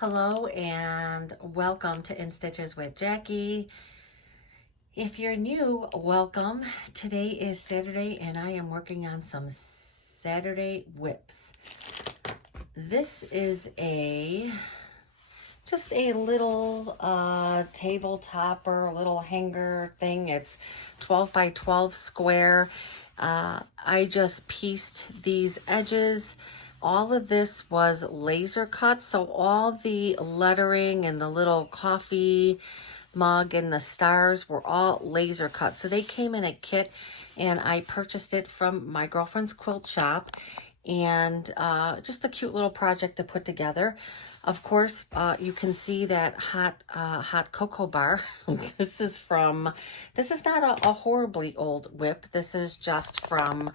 Hello and welcome to In Stitches with Jackie. If you're new, welcome. Today is Saturday and I am working on some Saturday WIPS. This is just a little tabletop or a little hanger thing. It's 12 by 12 square. I just pieced these edges. All of this was laser cut, so all the lettering and the little coffee mug and the stars were all laser cut. So they came in a kit and I purchased it from my girlfriend's quilt shop, and just a cute little project to put together. Of course, you can see that hot cocoa bar. This is not a horribly old WIP. This is just from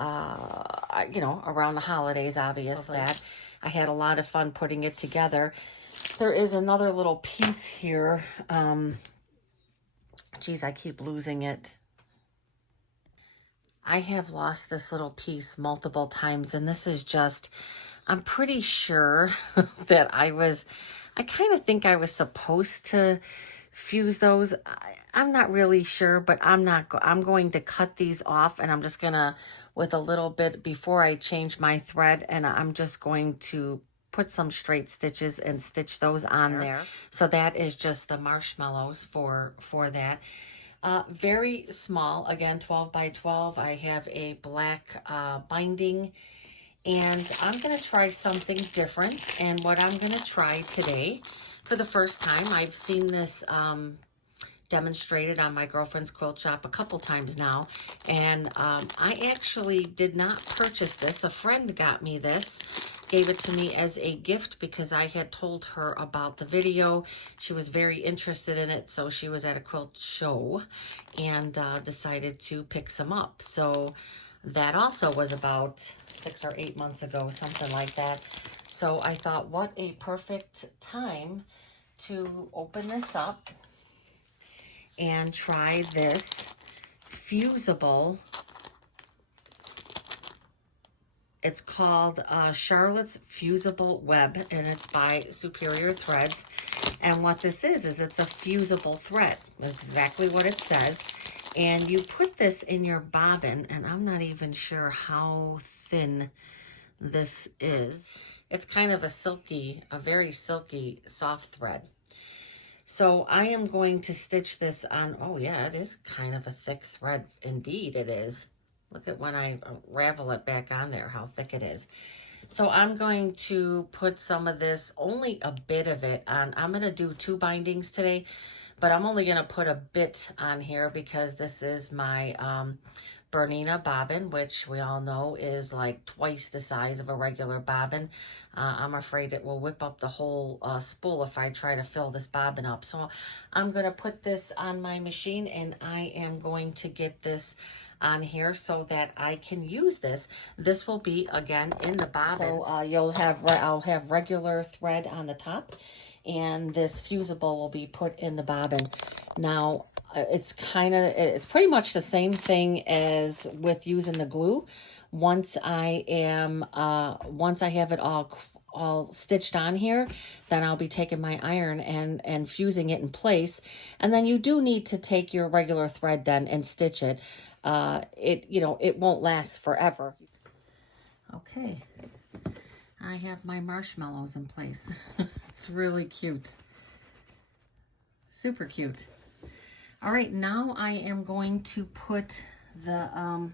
around the holidays, obviously. That I had a lot of fun putting it together. There is another little piece here. Geez, I keep losing it. I have lost this little piece multiple times, and this is just, I'm pretty sure that I kind of think I was supposed to fuse those. I'm not really sure, but I'm going to cut these off, and I'm just gonna, with a little bit before I change my thread, and I'm just going to put some straight stitches and stitch those on there. So that is just the marshmallows for that. Very small, again, 12 by 12. I have a black binding, and I'm going to try something different. And what I'm going to try today, for the first time, I've seen this demonstrated on my girlfriend's quilt shop a couple times now, and I actually did not purchase this. A friend got me this, gave it to me as a gift because I had told her about the video. She was very interested in it, so she was at a quilt show and decided to pick some up. So that also was about 6 or 8 months ago, something like that. So I thought, what a perfect time to open this up and try this Fusible. It's called Charlotte's Fusible Web, and it's by Superior Threads. And what this is it's a fusible thread. Exactly what it says. And you put this in your bobbin, and I'm not even sure how thin this is. It's kind of a very silky, soft thread. So I am going to stitch this on. Oh yeah, it is kind of a thick thread. Indeed it is. Look at when I ravel it back on there, how thick it is. So I'm going to put some of this, only a bit of it on. I'm going to do 2 bindings today, but I'm only going to put a bit on here because this is my Bernina bobbin, which we all know is like twice the size of a regular bobbin. I'm afraid it will whip up the whole spool if I try to fill this bobbin up. So I'm going to put this on my machine, and I am going to get this on here so that I can use this. This will be, again, in the bobbin. So I'll have regular thread on the top, and this fusible will be put in the bobbin. Now, it's pretty much the same thing as with using the glue. Once I have it all stitched on here, then I'll be taking my iron and fusing it in place. And then you do need to take your regular thread then and stitch it. It won't last forever. Okay, I have my marshmallows in place. It's really cute. Super cute. All right, now I am going to put now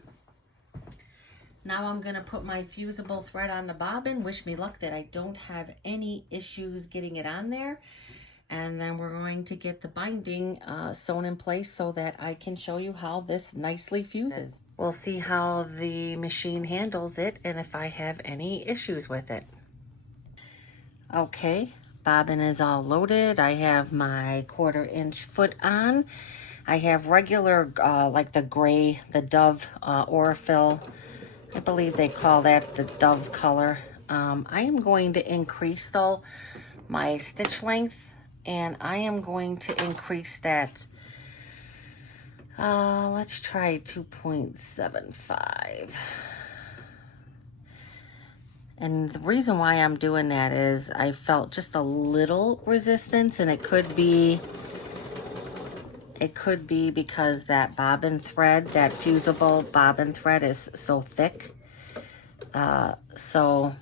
I'm going to put my fusible thread on the bobbin. Wish me luck that I don't have any issues getting it on there. And then we're going to get the binding sewn in place so that I can show you how this nicely fuses. We'll see how the machine handles it and if I have any issues with it. Okay, bobbin is all loaded. I have my 1/4 inch foot on. I have regular, like the gray, the Dove Aurifil. I believe they call that the Dove color. I am going to increase, though, my stitch length, and I am going to increase that. Let's try 2.75. And the reason why I'm doing that is I felt just a little resistance, and it could be because that bobbin thread, that fusible bobbin thread is so thick. So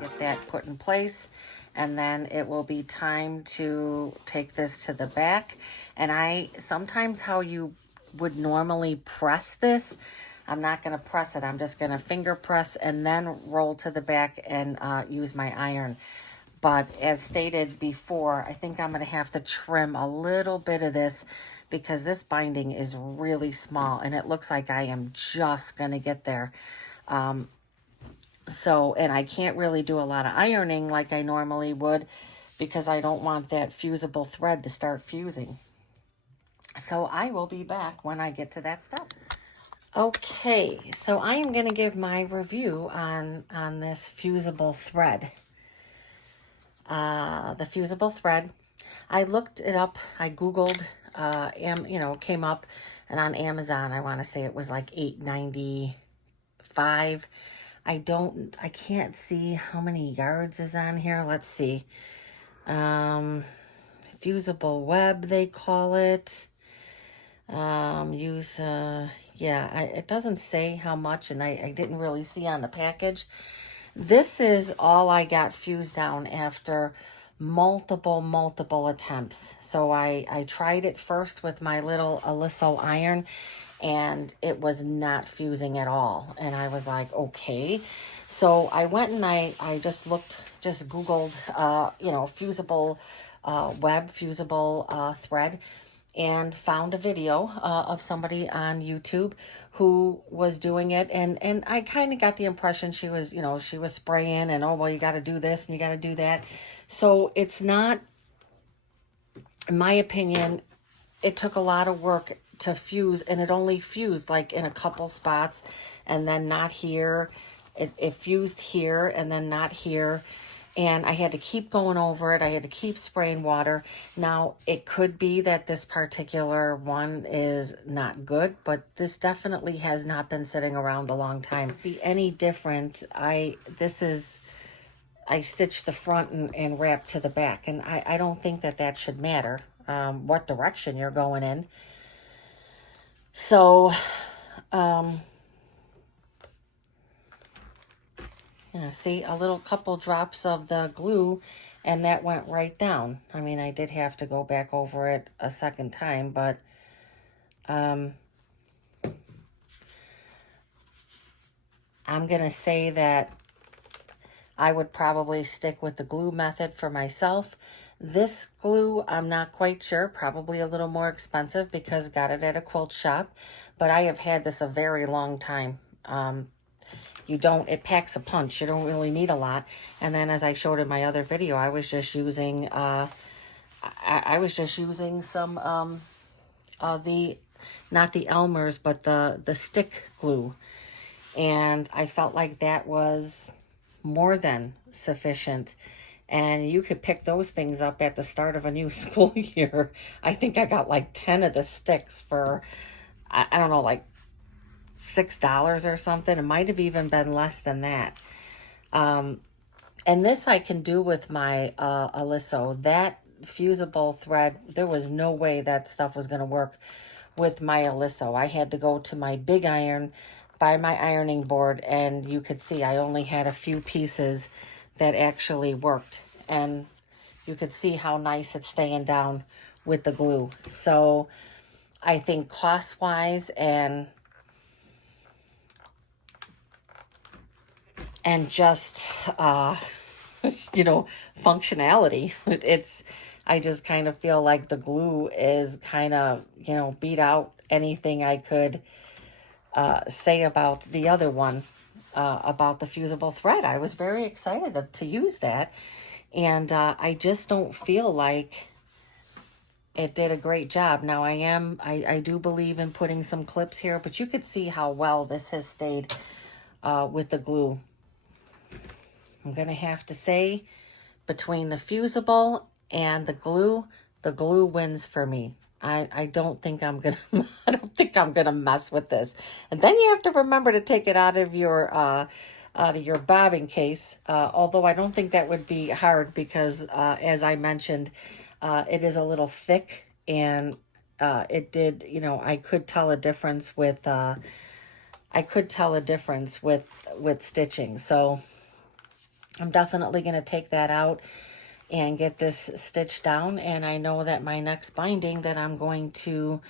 get that put in place, and then it will be time to take this to the back. And sometimes how you would normally press this, I'm not going to press it. I'm just going to finger press and then roll to the back and use my iron. But as stated before, I think I'm going to have to trim a little bit of this because this binding is really small and it looks like I am just going to get there. And I can't really do a lot of ironing like I normally would because I don't want that fusible thread to start fusing. So I will be back when I get to that step. Okay, so I am going to give my review on this fusible thread. The fusible thread, I looked it up. I Googled, came up, and on Amazon, I want to say it was like $8.95. I can't see how many yards is on here. Let's see. Fusible web, they call it. It doesn't say how much, and I didn't really see on the package. This is all I got fused down after multiple attempts. So I tried it first with my little Aliso iron, and it was not fusing at all. And I was like, okay. So I went and I just Googled, fusible fusible thread, and found a video of somebody on YouTube who was doing it, and I kind of got the impression she was, you know, she was spraying and, oh well, you got to do this and you got to do that. So it's not, in my opinion, it took a lot of work to fuse, and it only fused like in a couple spots, and then not here. It fused here and then not here. And I had to keep going over it. I had to keep spraying water. Now, it could be that this particular one is not good, but this definitely has not been sitting around a long time. Be any different, I stitched the front and wrapped to the back, and I don't think that should matter what direction you're going in. So, yeah, see, a little couple drops of the glue, and that went right down. I mean, I did have to go back over it a second time, but I'm going to say that I would probably stick with the glue method for myself. This glue, I'm not quite sure, probably a little more expensive because got it at a quilt shop, but I have had this a very long time. It packs a punch. You don't really need a lot. And then, as I showed in my other video, I was just using, I was just using some, not the Elmer's, but the stick glue. And I felt like that was more than sufficient. And you could pick those things up at the start of a new school year. I think I got like 10 of the sticks for, I don't know, like $6 or something. It might have even been less than that. And this I can do with my Aliso. That fusible thread, there was no way that stuff was going to work with my Aliso. I had to go to my big iron, buy my ironing board, and you could see I only had a few pieces that actually worked. And you could see how nice it's staying down with the glue. So I think cost-wise and just, you know, functionality, I just kind of feel like the glue is kind of, you know, beat out anything I could say about the other one, about the fusible thread. I was very excited to use that, and I just don't feel like it did a great job. Now, I do believe in putting some clips here, but you could see how well this has stayed with the glue. I'm going to have to say, between the fusible and the glue wins for me. I don't think I'm going to, I don't think I'm going to mess with this. And then you have to remember to take it out of your bobbin case. Although I don't think that would be hard because, as I mentioned, it is a little thick, and it did, you know, I could tell a difference with, with stitching. So I'm definitely going to take that out and get this stitched down. And I know that my next binding that I'm going to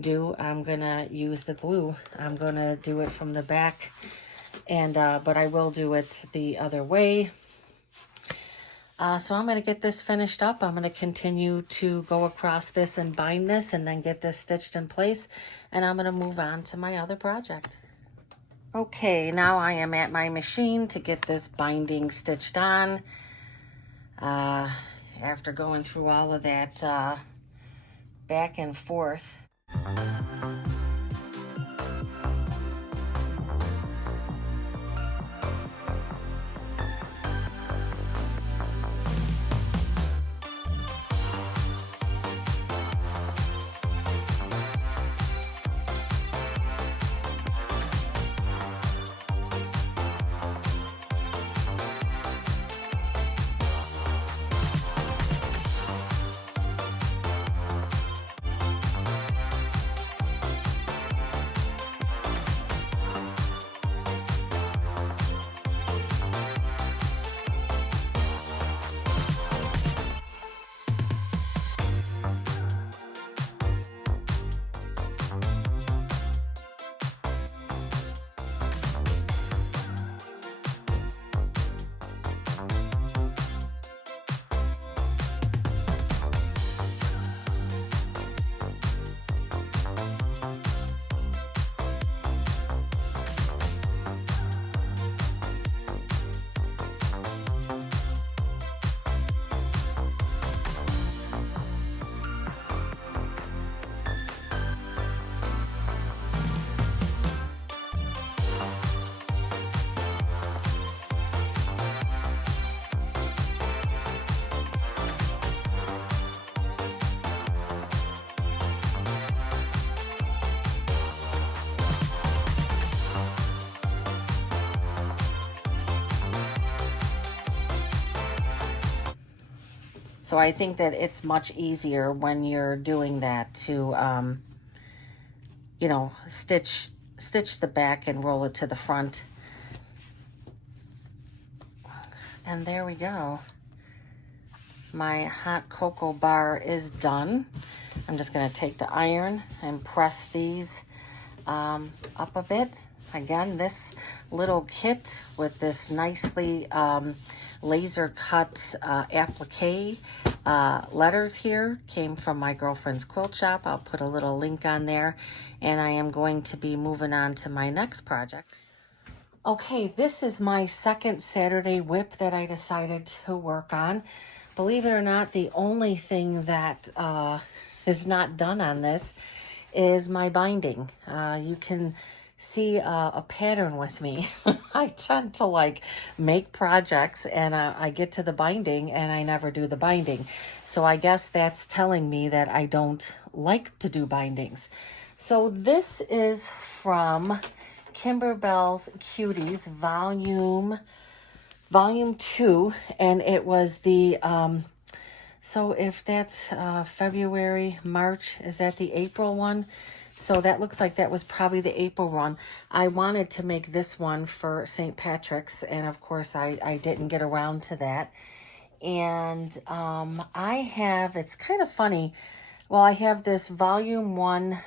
do, I'm going to use the glue. I'm going to do it from the back, and but I will do it the other way. So I'm going to get this finished up. I'm going to continue to go across this and bind this and then get this stitched in place. And I'm going to move on to my other project. Okay, now I am at my machine to get this binding stitched on. After going through all of that back and forth. So I think that it's much easier when you're doing that to, you know, stitch the back and roll it to the front. And there we go. My hot cocoa bar is done. I'm just going to take the iron and press these up a bit. Again, this little kit with this nicely laser cut applique letters here came from my girlfriend's quilt shop. I'll put a little link on there, and I am going to be moving on to my next project. Okay, this is my second Saturday WIP that I decided to work on. Believe it or not, the only thing that is not done on this is my binding. You can see a pattern with me. I tend to like make projects and I get to the binding and I never do the binding. So I guess that's telling me that I don't like to do bindings. So this is from Kimberbell's Cuties volume 2, and it was the so if that's February, March, is that the April one? So that looks like that was probably the April one. I wanted to make this one for St. Patrick's, and of course I didn't get around to that. And I have, it's kind of funny, well, I have this volume 1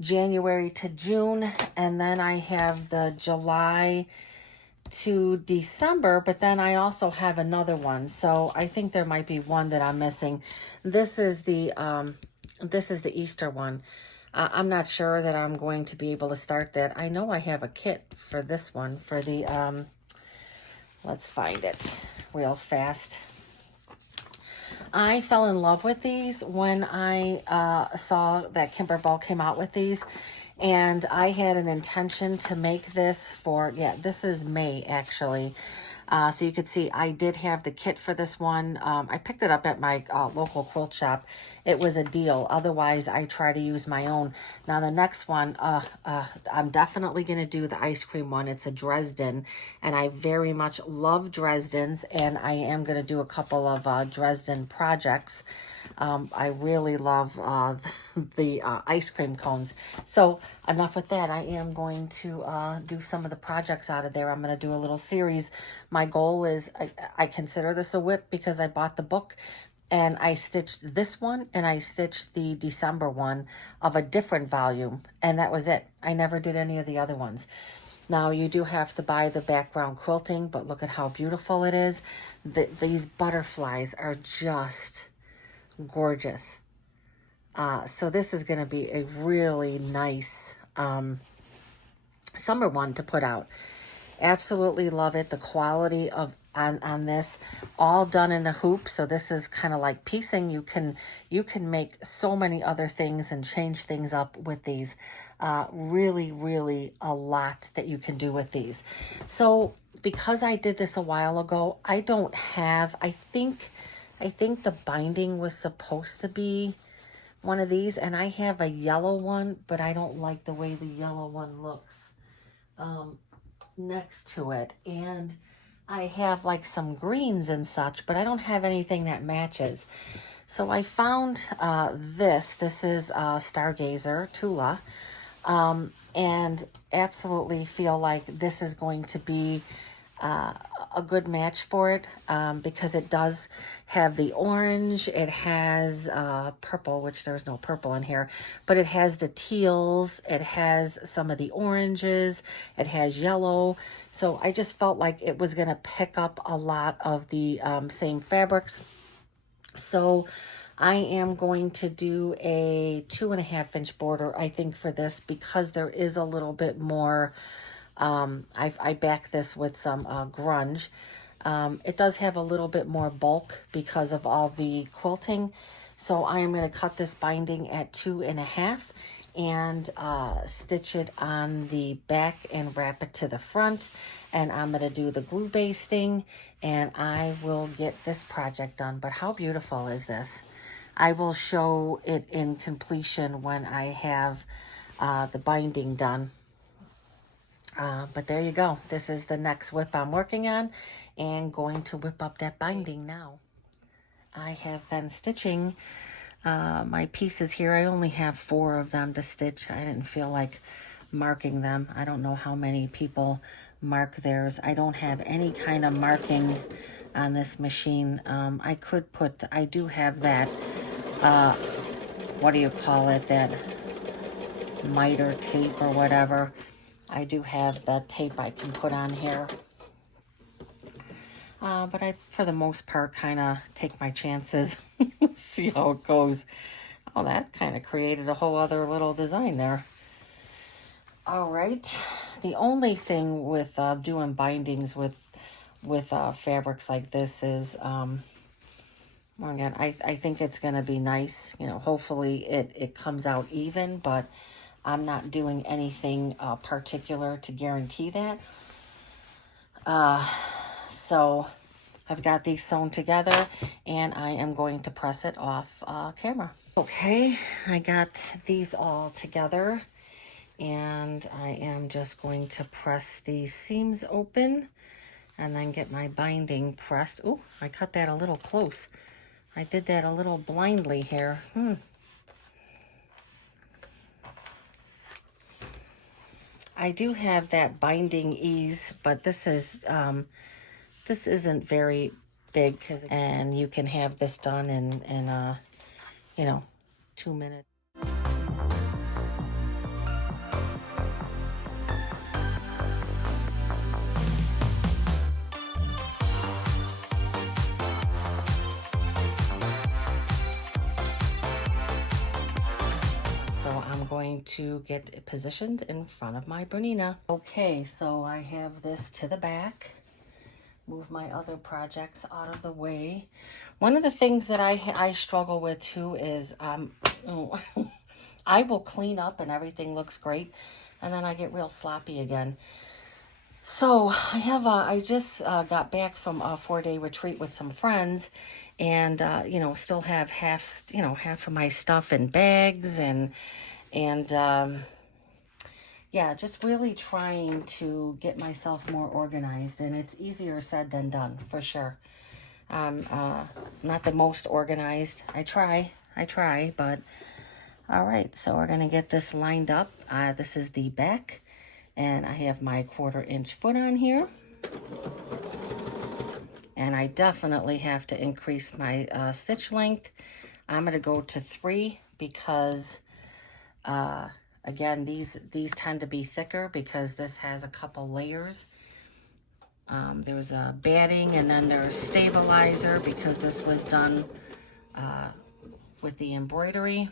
January to June, and then I have the July to December, but then I also have another one. So I think there might be one that I'm missing. This is the Easter one. I'm not sure that I'm going to be able to start that. I know I have a kit for this one for the let's find it real fast. I fell in love with these when I saw that Kimberbell came out with these. And I had an intention to make this for, yeah, this is May actually. So you could see I did have the kit for this one. I picked it up at my local quilt shop. It was a deal. Otherwise, I try to use my own. Now, the next one, I'm definitely going to do the ice cream one. It's a Dresden, and I very much love Dresdens, and I am going to do a couple of Dresden projects. I really love the ice cream cones. So enough with that. I am going to do some of the projects out of there. I'm going to do a little series. My goal is, I consider this a WIP because I bought the book and I stitched this one and I stitched the December one of a different volume. And that was it. I never did any of the other ones. Now, you do have to buy the background quilting, but look at how beautiful it is. These butterflies are just gorgeous. So this is going to be a really nice summer one to put out. Absolutely love it. The quality of on this, all done in a hoop. So this is kind of like piecing. You can make so many other things and change things up with these. Really a lot that you can do with these. So because I did this a while ago, I don't have, I think the binding was supposed to be one of these, and I have a yellow one, but I don't like the way the yellow one looks next to it. And I have like some greens and such, but I don't have anything that matches. So I found this is Stargazer Tula, and absolutely feel like this is going to be a good match for it, because it does have the orange, it has purple, which there's no purple in here, but it has the teals, it has some of the oranges, it has yellow. So I just felt like it was going to pick up a lot of the same fabrics. So I am going to do a 2.5 inch border, I think, for this, because there is a little bit more. I back this with some grunge. It does have a little bit more bulk because of all the quilting. So I am going to cut this binding at 2.5 and stitch it on the back and wrap it to the front. And I'm going to do the glue basting and I will get this project done. But how beautiful is this? I will show it in completion when I have the binding done. But there you go. This is the next WIP I'm working on and going to whip up that binding now. I have been stitching my pieces here. I only have 4 of them to stitch. I didn't feel like marking them. I don't know how many people mark theirs. I don't have any kind of marking on this machine. I do have that, what do you call it, that miter tape or whatever. I do have that tape I can put on here. But I, for the most part, kind of take my chances, see how it goes. Oh, that kind of created a whole other little design there. All right. The only thing with doing bindings with fabrics like this is, well, again, I think it's going to be nice. You know, hopefully it comes out even, but I'm not doing anything particular to guarantee that. So I've got these sewn together, and I am going to press it off camera. Okay, I got these all together, and I am just going to press these seams open and then get my binding pressed. Oh, I cut that a little close. I did that a little blindly here. I do have that binding ease, but this isn't very big, and you can have this done in you know, 2 minutes. So I'm going to get it positioned in front of my Bernina. Okay, so I have this to the back. Move my other projects out of the way. One of the things that I struggle with too is I will clean up and everything looks great, and then I get real sloppy again. So I just got back from a 4-day retreat with some friends, and you know, still have half of my stuff in bags, and yeah, just really trying to get myself more organized, and it's easier said than done, for sure. Not the most organized. I try, but all right, so we're gonna get this lined up. This is the back, and I have my 1/4 inch foot on here. And I definitely have to increase my stitch length. I'm gonna go to 3 because again, these tend to be thicker because this has a couple layers. There's a batting, and then there's stabilizer because this was done with the embroidery.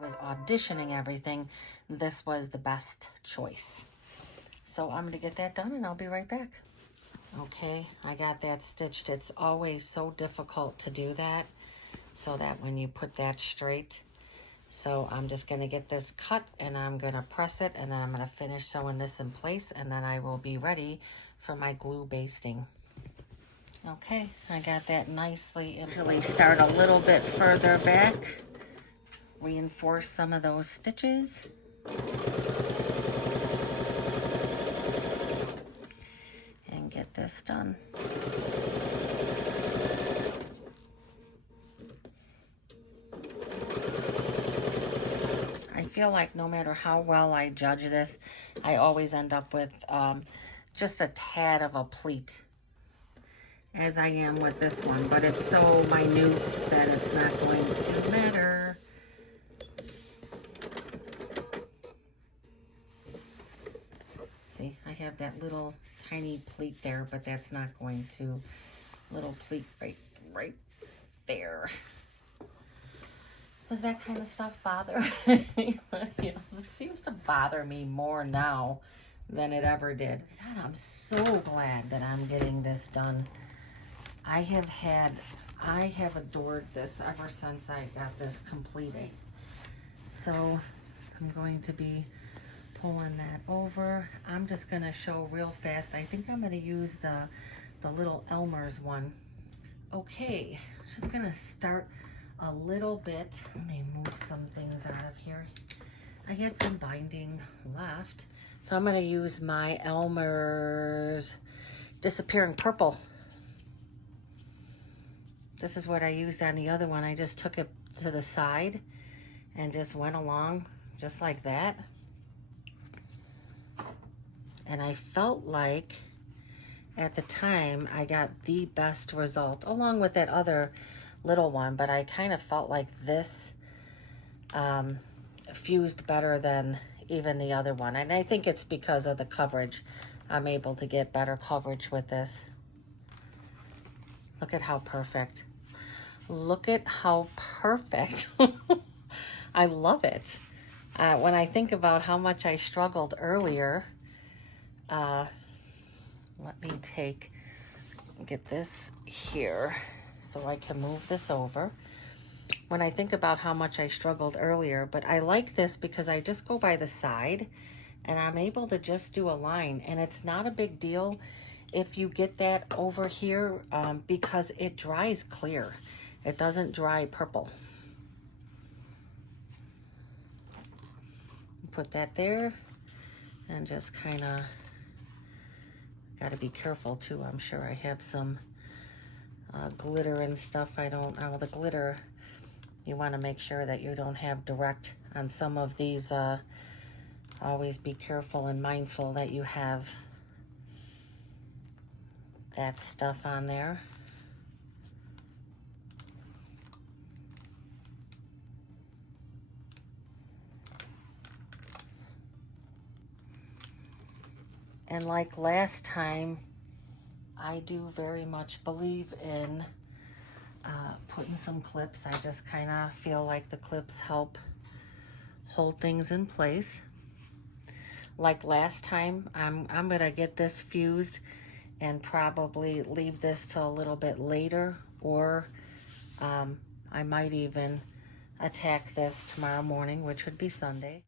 was auditioning everything, this was the best choice. So I'm going to get that done and I'll be right back. Okay, I got that stitched. It's always so difficult to do that, so that when you put that straight. So I'm just going to get this cut and I'm going to press it, and then I'm going to finish sewing this in place, and then I will be ready for my glue basting. Okay, I got that nicely. Usually start a little bit further back, reinforce some of those stitches. And get this done. I feel like no matter how well I judge this, I always end up with just a tad of a pleat, as I am with this one, but it's so minute that it's not going to matter. See, I have that little tiny pleat there, but that's not going to, little pleat right there. Does that kind of stuff bother anybody else? It seems to bother me more now than it ever did. God, I'm so glad that I'm getting this done. I have adored this ever since I got this completed. So I'm going to be pulling that over. I'm just going to show real fast. I think I'm going to use the little Elmer's one. Okay, just going to start a little bit. Let me move some things out of here. I had some binding left. So I'm going to use my Elmer's Disappearing Purple. This is what I used on the other one. I just took it to the side and just went along just like that. And I felt like at the time I got the best result, along with that other little one, but I kind of felt like this fused better than even the other one. And I think it's because of the coverage. I'm able to get better coverage with this. Look at how perfect. Look at how perfect. I love it. When I think about how much I struggled earlier, let me get this here so I can move this over. When I think about how much I struggled earlier, but I like this because I just go by the side and I'm able to just do a line, and it's not a big deal if you get that over here because it dries clear. It doesn't dry purple. Put that there and just kind of got to be careful too. I'm sure I have some glitter and stuff. The glitter, you want to make sure that you don't have direct on some of these. Always be careful and mindful that you have that stuff on there. And like last time, I do very much believe in putting some clips. I just kind of feel like the clips help hold things in place. Like last time, I'm gonna get this fused and probably leave this till a little bit later, or I might even attack this tomorrow morning, which would be Sunday.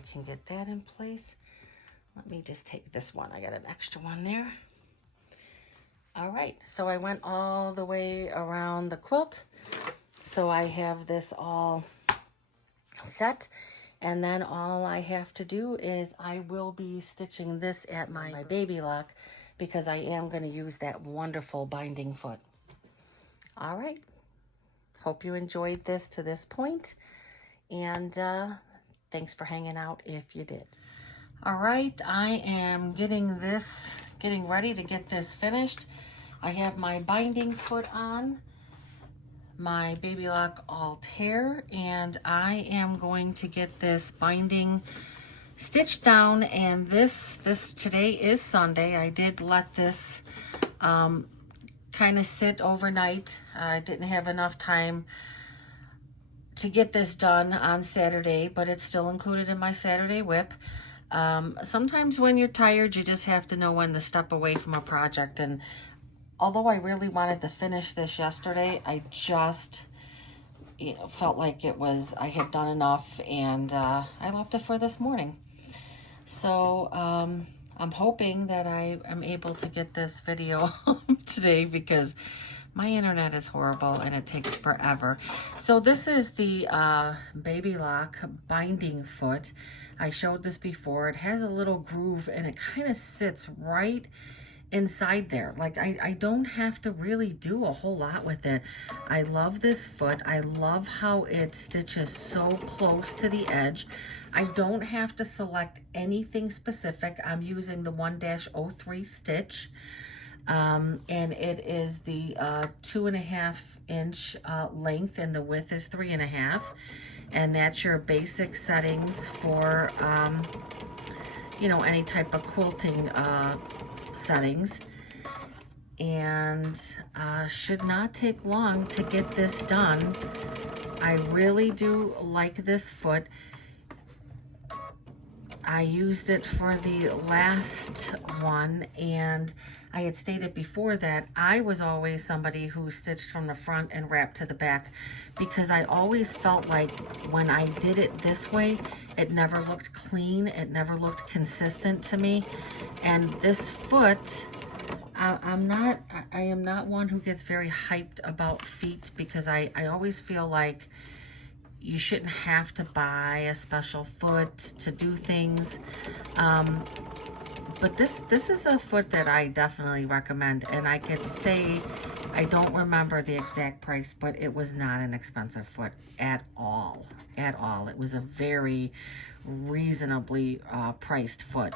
I can get that in place. Let me just take this one. I got an extra one there. All right, so I went all the way around the quilt. So I have this all set. And then all I have to do is I will be stitching this at my baby lock because I am going to use that wonderful binding foot. All right. Hope you enjoyed this to this point. And thanks for hanging out if you did. All right, I am getting ready to get this finished. I have my binding foot on, my baby lock alt hair, and I am going to get this binding stitched down. And this today is Sunday. I did let this kind of sit overnight. I didn't have enough time to get this done on Saturday, but it's still included in my Saturday WIP. Sometimes when you're tired, you just have to know when to step away from a project. And although I really wanted to finish this yesterday, I just felt like I had done enough, and I left it for this morning. So I'm hoping that I am able to get this video today because my internet is horrible and it takes forever. So this is the baby lock binding foot. I showed this before. It has a little groove and it kind of sits right inside there. Like I don't have to really do a whole lot with it. I love this foot. I love how it stitches so close to the edge. I don't have to select anything specific. I'm using the 1-03 stitch. And it is the 2.5 inch length, and the width is 3.5. And that's your basic settings for, any type of quilting settings. And should not take long to get this done. I really do like this foot. I used it for the last one, and I had stated before that I was always somebody who stitched from the front and wrapped to the back because I always felt like when I did it this way, it never looked clean, it never looked consistent to me. And this foot, I am not one who gets very hyped about feet because I always feel like you shouldn't have to buy a special foot to do things. But this is a foot that I definitely recommend, and I could say I don't remember the exact price, but it was not an expensive foot at all. It was a very reasonably priced foot.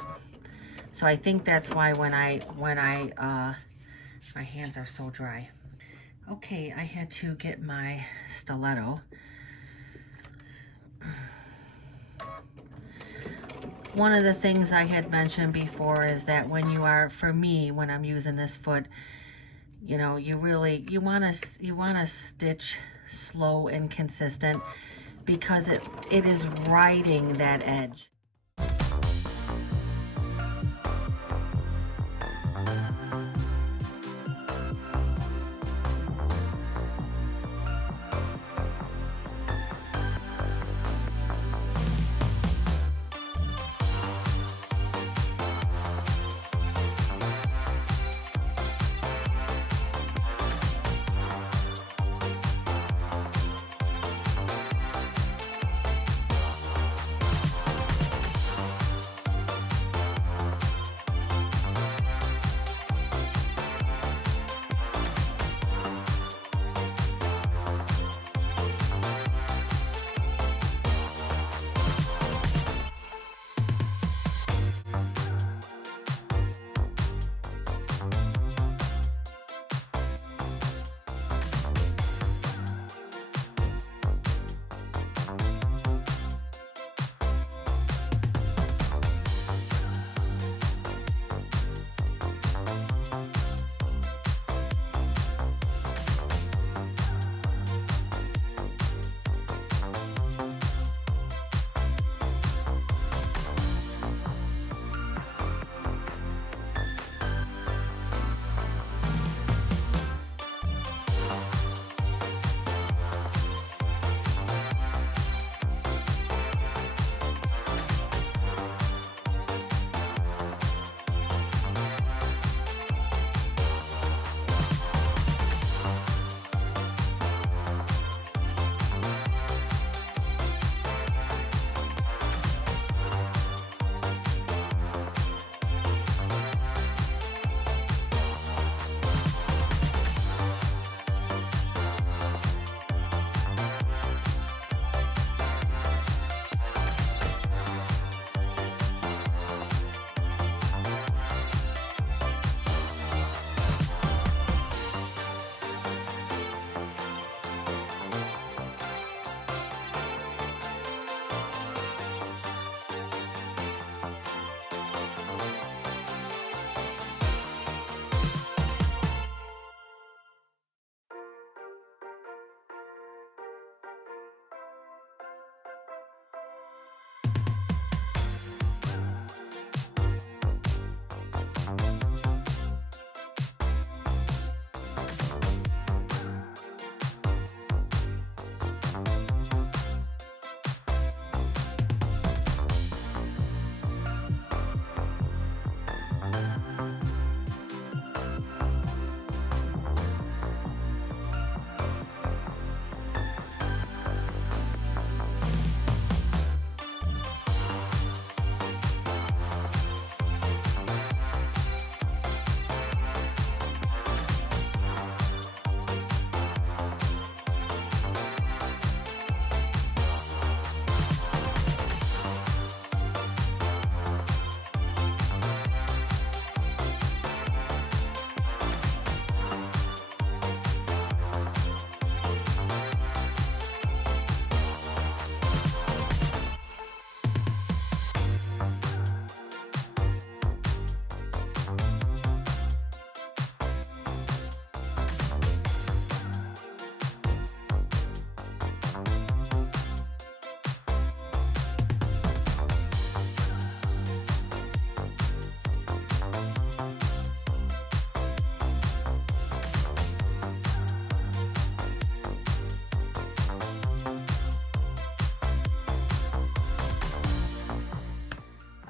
So I think that's why when I my hands are so dry. Okay, I had to get my stiletto. One of the things I had mentioned before is that for me, when I'm using this foot, you want to stitch slow and consistent because it is riding that edge.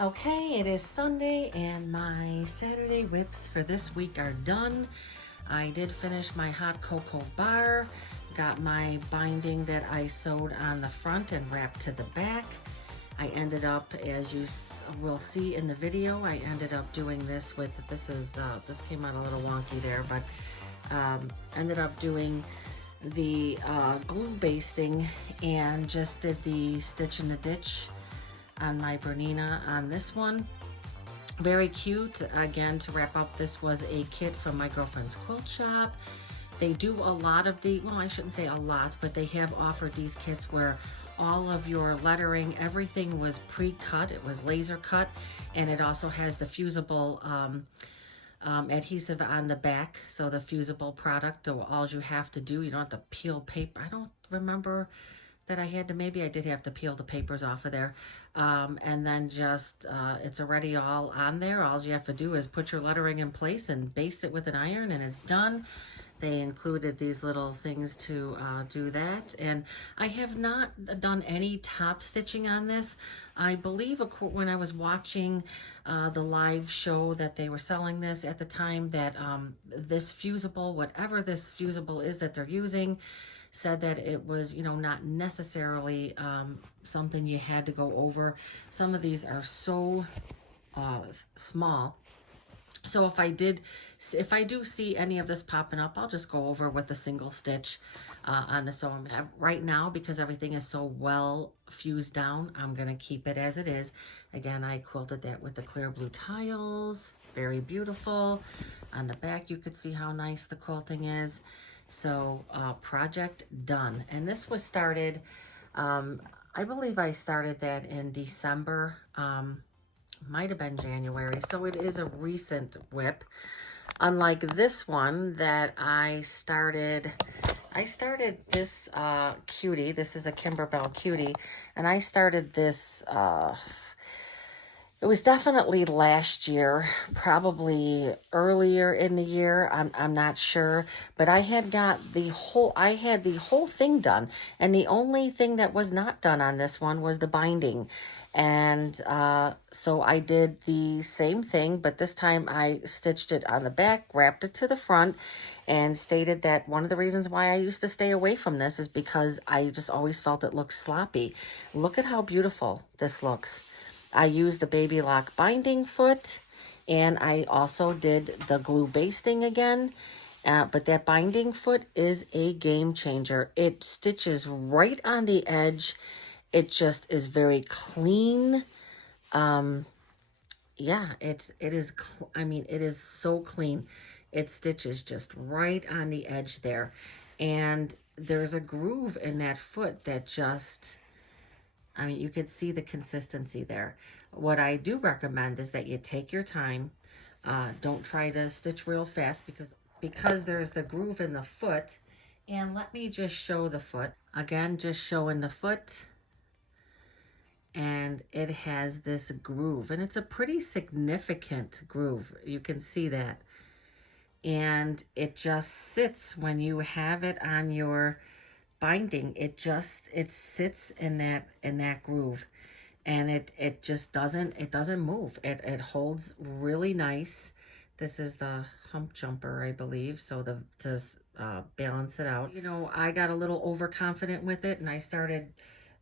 Okay, it is Sunday and my Saturday whips for this week are done. I did finish my hot cocoa bar, got my binding that I sewed on the front and wrapped to the back. I ended up, as you will see in the video, I ended up doing this with, this came out a little wonky there, but ended up doing the glue basting and just did the stitch in the ditch on my Bernina on this one. Very cute. Again, to wrap up, this was a kit from my girlfriend's quilt shop. They do a lot of the, well, I shouldn't say a lot, but they have offered these kits where all of your lettering, everything was pre-cut. It was laser cut, and it also has the fusible adhesive on the back. So the fusible product, all you have to do, you don't have to peel paper. I don't remember that I had to, maybe I did have to peel the papers off of there. And then just, it's already all on there. All you have to do is put your lettering in place and baste it with an iron and it's done. They included these little things to do that. And I have not done any top stitching on this. I believe when I was watching the live show that they were selling this at the time, that this fusible, whatever this fusible is that they're using, said that it was, you know, not necessarily something you had to go over. Some of these are so small. So if I do see any of this popping up, I'll just go over with a single stitch on the sewing machine. Right now, because everything is so well fused down, I'm going to keep it as it is. Again, I quilted that with the clear blue tiles. Very beautiful. On the back, you could see how nice the quilting is. So project done. And this was started, I believe I started that in December. Might have been January, so it is a recent whip. Unlike this one that I started this cutie. This is a Kimberbell cutie, and I started this, it was definitely last year, probably earlier in the year. I'm not sure, but I had the whole thing done, and the only thing that was not done on this one was the binding. And so I did the same thing, but this time I stitched it on the back, wrapped it to the front, and stated that one of the reasons why I used to stay away from this is because I just always felt it looked sloppy. Look at how beautiful this looks. I used the Baby Lock binding foot, and I also did the glue basting again. But that binding foot is a game changer. It stitches right on the edge. It just is very clean. Yeah, it is so clean. It stitches just right on the edge there. And there's a groove in that foot that just, I mean, you could see the consistency there. What I do recommend is that you take your time. Don't try to stitch real fast because there's the groove in the foot. And let me just show the foot. Again, just showing the foot. And it has this groove. And it's a pretty significant groove. You can see that. And it just sits when you have it on your binding. It sits in that groove, and it just doesn't move. It holds really nice. This is the hump jumper, I believe, so to balance it out. You know, I got a little overconfident with it, and I started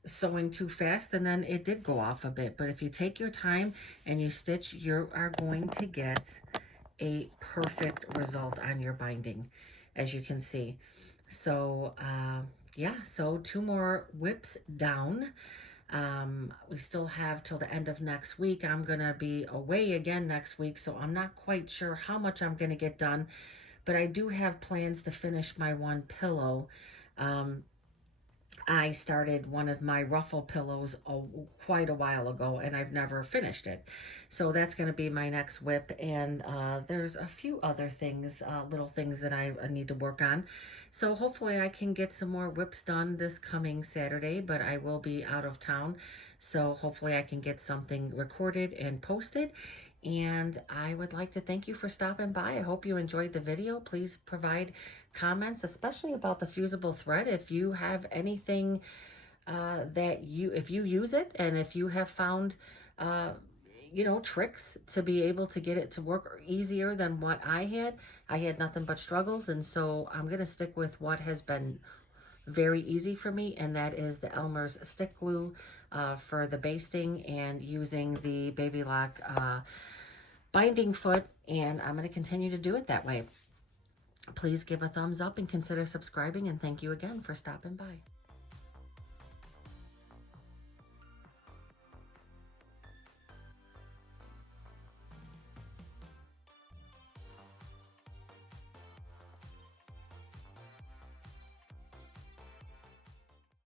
sewing too fast, and then it did go off a bit. But if you take your time and you stitch, you are going to get a perfect result on your binding, as you can see. So yeah, so 2 more whips down. We still have till the end of next week. I'm gonna be away again next week, so I'm not quite sure how much I'm gonna get done, but I do have plans to finish my one pillow. I started one of my ruffle pillows quite a while ago, and I've never finished it. So that's going to be my next whip. And there's a few other things, little things that I need to work on. So hopefully I can get some more whips done this coming Saturday, but I will be out of town. So hopefully I can get something recorded and posted. And I would like to thank you for stopping by. I hope you enjoyed the video. Please provide comments, especially about the fusible thread. If you have anything if you use it, and if you have found, you know, tricks to be able to get it to work easier than what I had. I had nothing but struggles, and so I'm going to stick with what has been very easy for me, and that is the Elmer's stick glue for the basting, and using the Baby Lock binding foot, and I'm going to continue to do it that way. Please give a thumbs up and consider subscribing, and thank you again for stopping by.